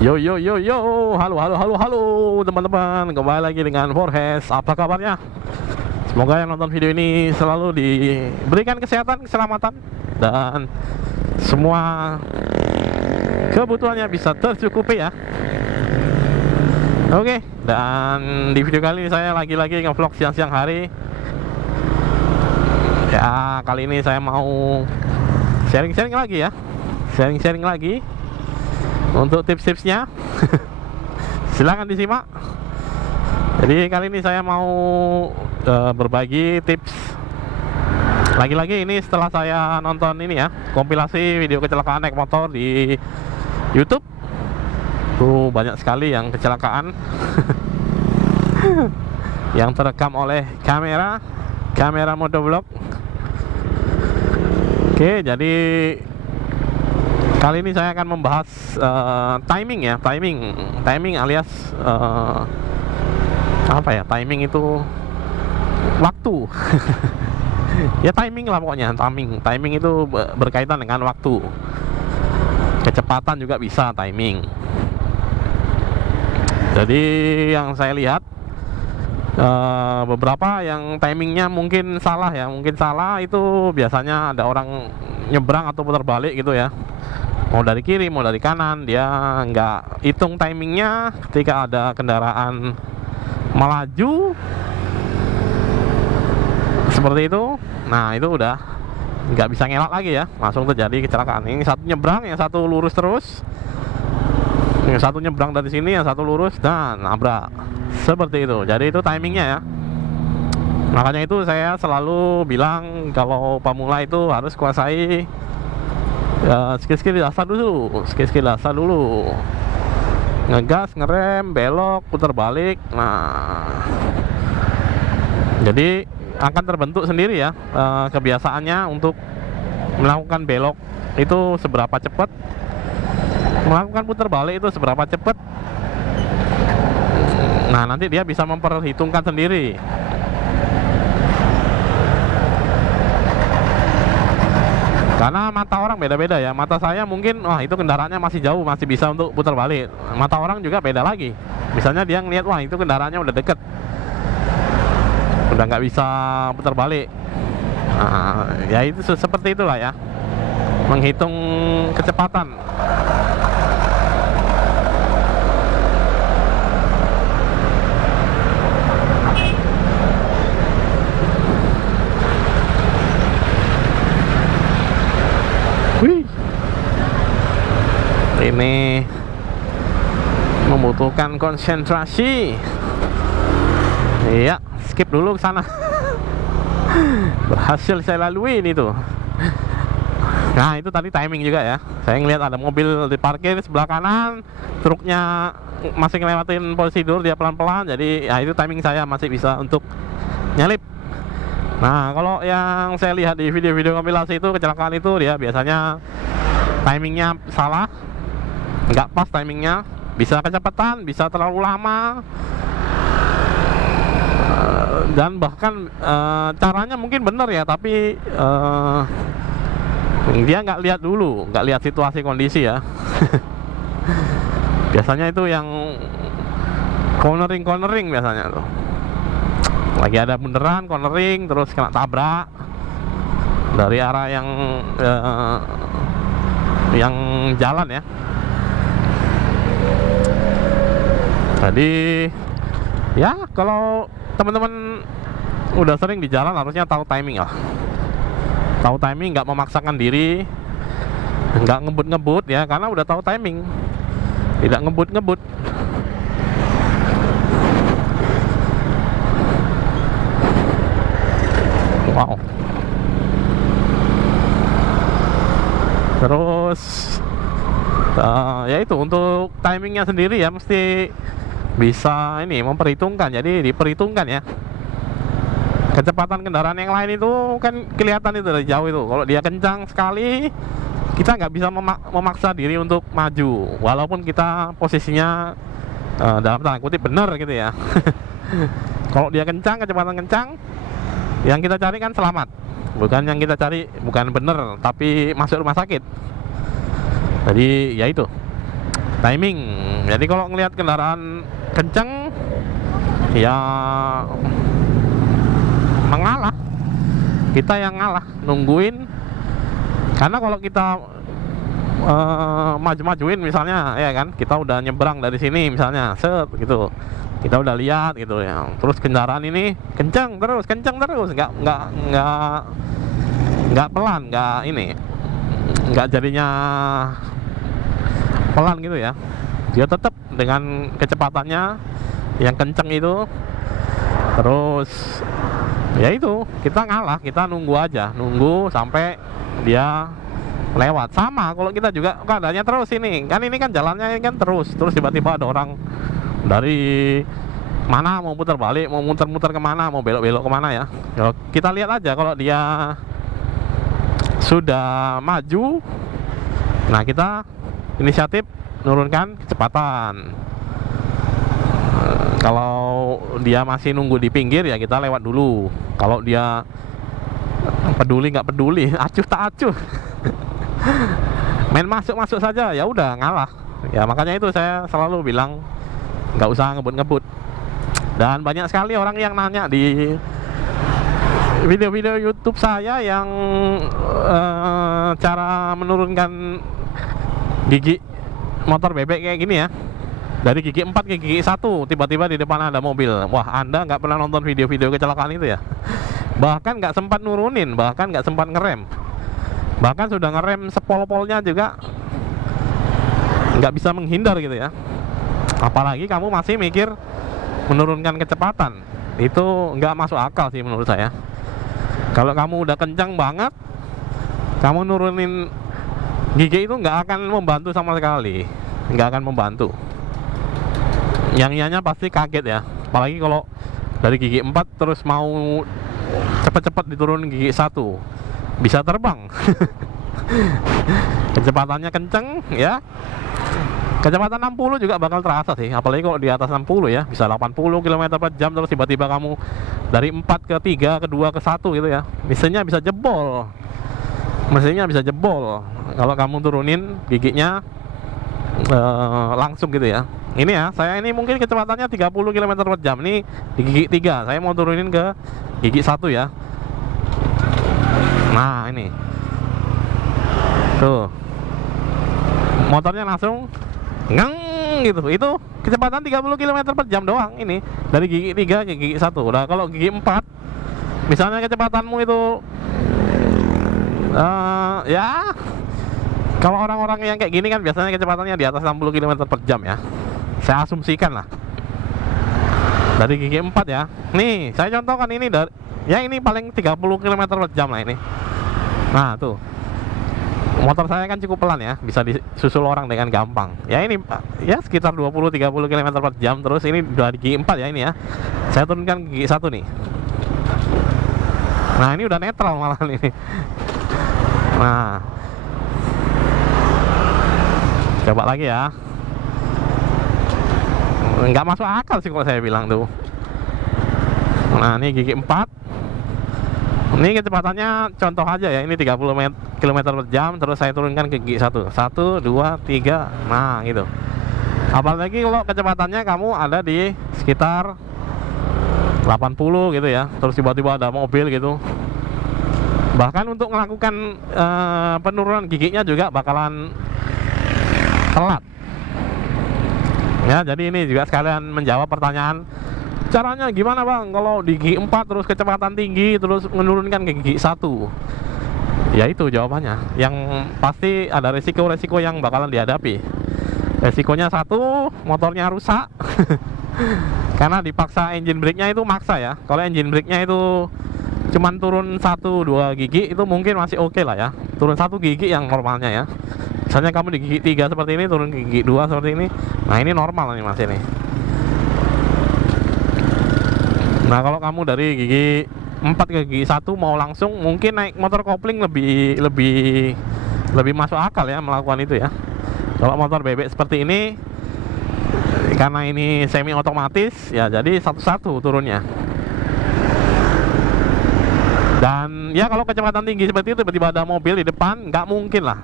Yo yo yo yo, halo teman-teman, kembali lagi dengan Forhes. Apa kabarnya? Semoga yang nonton video ini selalu diberikan kesehatan, keselamatan, dan semua kebutuhannya bisa tercukupi ya. Oke, dan di video kali ini saya lagi-lagi nge-vlog siang-siang hari. Ya, kali ini saya mau sharing-sharing lagi ya. Sharing-sharing lagi untuk tips-tipsnya. Silahkan disimak. Jadi kali ini saya mau berbagi tips. Lagi-lagi ini setelah saya nonton ini ya, kompilasi video kecelakaan naik motor di YouTube. Tuh banyak sekali yang kecelakaan yang terekam oleh kamera motovlog. Oke, jadi kali ini saya akan membahas timing ya, timing alias apa ya? Timing itu waktu. Ya timing lah pokoknya, timing itu berkaitan dengan waktu. Kecepatan juga bisa timing. Jadi yang saya lihat beberapa yang timingnya mungkin salah ya, itu biasanya ada orang nyebrang atau putar balik gitu ya, mau dari kiri mau dari kanan, dia nggak hitung timingnya ketika ada kendaraan melaju seperti itu. Nah itu udah nggak bisa ngelak lagi ya, langsung terjadi kecelakaan. Ini satu nyebrang, yang satu lurus terus, yang satu nyebrang dari sini, yang satu lurus dan nabrak seperti itu. Jadi itu timingnya ya. Makanya itu saya selalu bilang kalau pemula itu harus kuasai skill-skill dasar dulu, ngegas, ngerem, belok, putar balik. Nah, jadi akan terbentuk sendiri ya kebiasaannya untuk melakukan belok itu seberapa cepat, melakukan putar balik itu seberapa cepat. Nah nanti dia bisa memperhitungkan sendiri. Karena mata orang beda-beda ya. Mata saya mungkin, wah itu kendaraannya masih jauh, masih bisa untuk putar balik. Mata orang juga beda lagi. Misalnya dia ngeliat, wah itu kendaraannya udah deket, udah nggak bisa putar balik. Nah, ya itu seperti itulah ya, menghitung kecepatan. Wih, ini membutuhkan konsentrasi. Iya, skip dulu ke sana. Berhasil saya lalui ini tuh. Nah itu tadi timing juga ya. Saya ngelihat ada mobil diparkir sebelah kanan, truknya masih ngelewatin prosedur, dia pelan-pelan. Jadi ya itu timing saya masih bisa untuk nyalip. Nah kalau yang saya lihat di video-video kompilasi itu, kecelakaan itu dia biasanya timingnya salah, nggak pas timingnya, bisa kecepatan, bisa terlalu lama, dan bahkan caranya mungkin benar ya, tapi dia nggak lihat dulu, nggak lihat situasi kondisi ya. Biasanya itu yang cornering biasanya tuh, lagi ada bundaran cornering terus kena tabrak dari arah yang jalan ya. Jadi ya kalau teman-teman udah sering di jalan harusnya tahu timing lah. Tahu timing, nggak memaksakan diri, nggak ngebut-ngebut ya, karena udah tahu timing, tidak ngebut-ngebut. Wow. Terus ya itu untuk timingnya sendiri ya, mesti bisa ini memperhitungkan. Jadi diperhitungkan ya. Kecepatan kendaraan yang lain itu kan kelihatan itu dari jauh itu. Kalau dia kencang sekali, kita nggak bisa memaksa diri untuk maju, walaupun kita posisinya dalam tanda kutip benar gitu ya. Kalau dia kencang, kecepatan kencang, yang kita cari kan selamat. Bukan yang kita cari, bukan bener, tapi masuk rumah sakit. Jadi ya itu timing Jadi kalau ngelihat kendaraan kenceng ya mengalah, kita yang ngalah, nungguin. Karena kalau kita maju-majuin misalnya, ya kan, kita udah nyebrang dari sini misalnya, set gitu, kita udah lihat gitu ya, terus kendaraan ini kenceng terus, nggak pelan, nggak jadinya pelan gitu ya, dia tetap dengan kecepatannya yang kenceng itu. Terus ya itu, kita ngalah, kita nunggu sampai dia lewat. Sama kalau kita juga keadaannya terus ini kan jalannya ini kan terus tiba-tiba ada orang dari mana mau putar balik, mau muter-muter kemana, mau belok-belok kemana ya. Kalau kita lihat aja, kalau dia sudah maju, nah kita inisiatif menurunkan kecepatan. Kalau dia masih nunggu di pinggir ya kita lewat dulu. Kalau dia peduli nggak peduli, acuh tak acuh, main masuk saja, ya udah ngalah. Ya makanya itu saya selalu bilang nggak usah ngebut-ngebut. Dan banyak sekali orang yang nanya di video-video YouTube saya yang cara menurunkan gigi motor bebek kayak gini ya, dari gigi 4 ke gigi 1, tiba-tiba di depan ada mobil. Wah, Anda nggak pernah nonton video-video kecelakaan itu ya? Bahkan nggak sempat nurunin, bahkan nggak sempat ngerem, bahkan sudah ngerem sepol-polnya juga nggak bisa menghindar gitu ya. Apalagi kamu masih mikir menurunkan kecepatan, itu nggak masuk akal sih menurut saya. Kalau kamu udah kencang banget, kamu nurunin gigi itu nggak akan membantu sama sekali, nggak akan membantu. Yang ianya pasti kaget ya, apalagi kalau dari gigi 4 terus mau cepet-cepet diturunin gigi 1, bisa terbang. Kecepatannya kenceng ya, kecepatan 60 juga bakal terasa sih, apalagi kalau di atas 60 ya, bisa 80 km/jam. Terus tiba-tiba kamu dari 4 ke 3 ke 2 ke 1 gitu ya, mesinnya bisa jebol kalau kamu turunin giginya langsung gitu ya. Ini ya, saya ini mungkin kecepatannya 30 km/jam, ini di gigi 3, saya mau turunin ke gigi 1 ya. Nah ini tuh, motornya langsung ngeng gitu. Itu kecepatan 30 km/jam doang, ini dari gigi 3 ke gigi 1. Udah kalau gigi 4 misalnya kecepatanmu itu ya, kalau orang-orang yang kayak gini kan biasanya kecepatannya di atas 60 km/jam ya, saya asumsikan lah, dari gigi 4 ya. Nih saya contohkan ini dari ya, ini paling 30 km/jam lah ini. Nah tuh, motor saya kan cukup pelan ya, bisa disusul orang dengan gampang. Ya ini ya sekitar 20-30 km/jam. Terus ini udah di gigi 4 ya ini ya, saya turunkan gigi 1 nih. Nah ini udah netral malah ini. Nah coba lagi ya, nggak masuk akal sih kalau saya bilang tuh. Nah ini gigi 4, ini kecepatannya contoh aja ya, ini 30 km/jam. Terus saya turunkan ke gigi 1, 1, 2, 3, nah gitu. Apalagi kalau kecepatannya kamu ada di sekitar 80 gitu ya, terus tiba-tiba ada mobil gitu. Bahkan untuk melakukan penurunan giginya juga bakalan telat ya. Jadi ini juga sekalian menjawab pertanyaan, caranya gimana bang kalau di gigi 4 terus kecepatan tinggi terus menurunkan ke gigi 1? Ya itu jawabannya, yang pasti ada resiko-resiko yang bakalan dihadapi. Resikonya satu, motornya rusak. Karena dipaksa engine brake-nya itu maksa ya. Kalau engine brake-nya itu cuman turun 1-2 gigi itu mungkin masih oke lah ya, turun 1 gigi yang normalnya ya. Misalnya kamu di gigi 3 seperti ini, turun ke gigi 2 seperti ini, nah ini normal nih mas ini. Nah kalau kamu dari gigi 4 ke gigi 1 mau langsung, mungkin naik motor kopling lebih masuk akal ya melakukan itu ya. Kalau motor bebek seperti ini, karena ini semi otomatis ya, jadi satu-satu turunnya. Dan ya kalau kecepatan tinggi seperti itu, tiba-tiba ada mobil di depan, nggak mungkin lah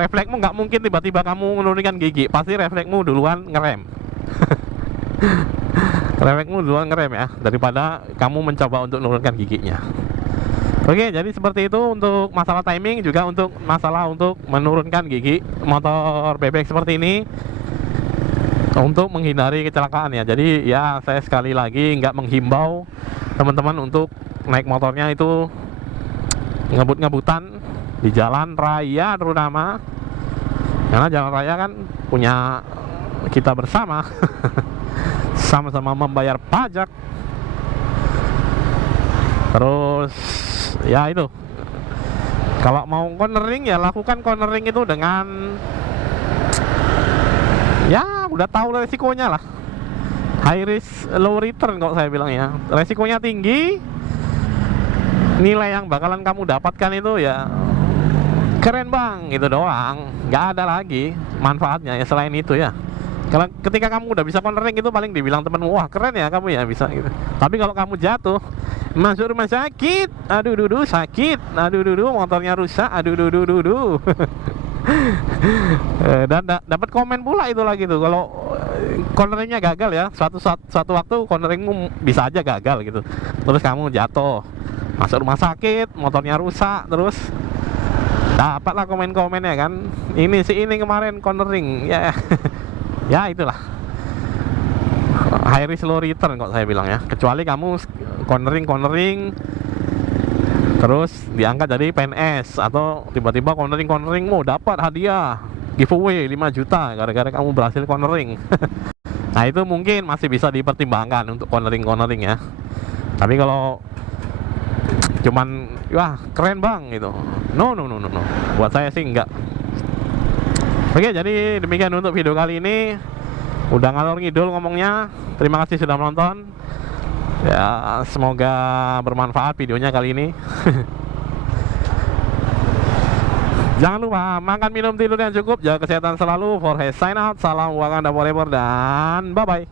refleksmu nggak mungkin tiba-tiba kamu menurunkan gigi, pasti refleksmu duluan ngerem. Refleksmu duluan ngerem ya, daripada kamu mencoba untuk menurunkan giginya. Oke, jadi seperti itu untuk masalah timing, juga untuk masalah untuk menurunkan gigi motor bebek seperti ini, untuk menghindari kecelakaan ya. Jadi ya, saya sekali lagi nggak menghimbau teman-teman untuk naik motornya itu ngebut-ngebutan di jalan raya terutama, karena jalan raya kan punya kita bersama. Sama-sama membayar pajak. Terus ya itu, kalau mau cornering ya lakukan cornering itu dengan, ya udah tahu resikonya lah. High risk low return kalau saya bilang ya. Resikonya tinggi, nilai yang bakalan kamu dapatkan itu ya keren bang, gitu doang, nggak ada lagi manfaatnya ya selain itu ya. Kalau ketika kamu udah bisa cornering itu paling dibilang temen, wah keren ya kamu ya bisa gitu. Tapi kalau kamu jatuh, masuk rumah sakit, aduh dudu sakit, aduh dudu motornya rusak, aduh dudu dudu. Dan dapat komen pula itu lagi tuh, kalau corneringnya gagal ya, suatu waktu corneringmu bisa aja gagal gitu, terus kamu jatuh, masuk rumah sakit, motornya rusak, terus dapatlah komen-komennya kan, ini si ini kemarin cornering ya. Ya itulah high risk low return kok saya bilang ya. Kecuali kamu cornering terus diangkat dari PNS, atau tiba-tiba cornering mau dapat hadiah giveaway 5 juta gara-gara kamu berhasil cornering. Nah itu mungkin masih bisa dipertimbangkan untuk cornering ya. Tapi kalau cuman wah keren bang gitu, no, buat saya sih enggak. Oke, jadi demikian untuk video kali ini. Udah ngalor ngidul ngomongnya. Terima kasih sudah menonton. Ya, semoga bermanfaat videonya kali ini. Jangan lupa makan, minum, tidur yang cukup, jaga kesehatan selalu. For sign out. Salam Wakanda Forever dan bye bye.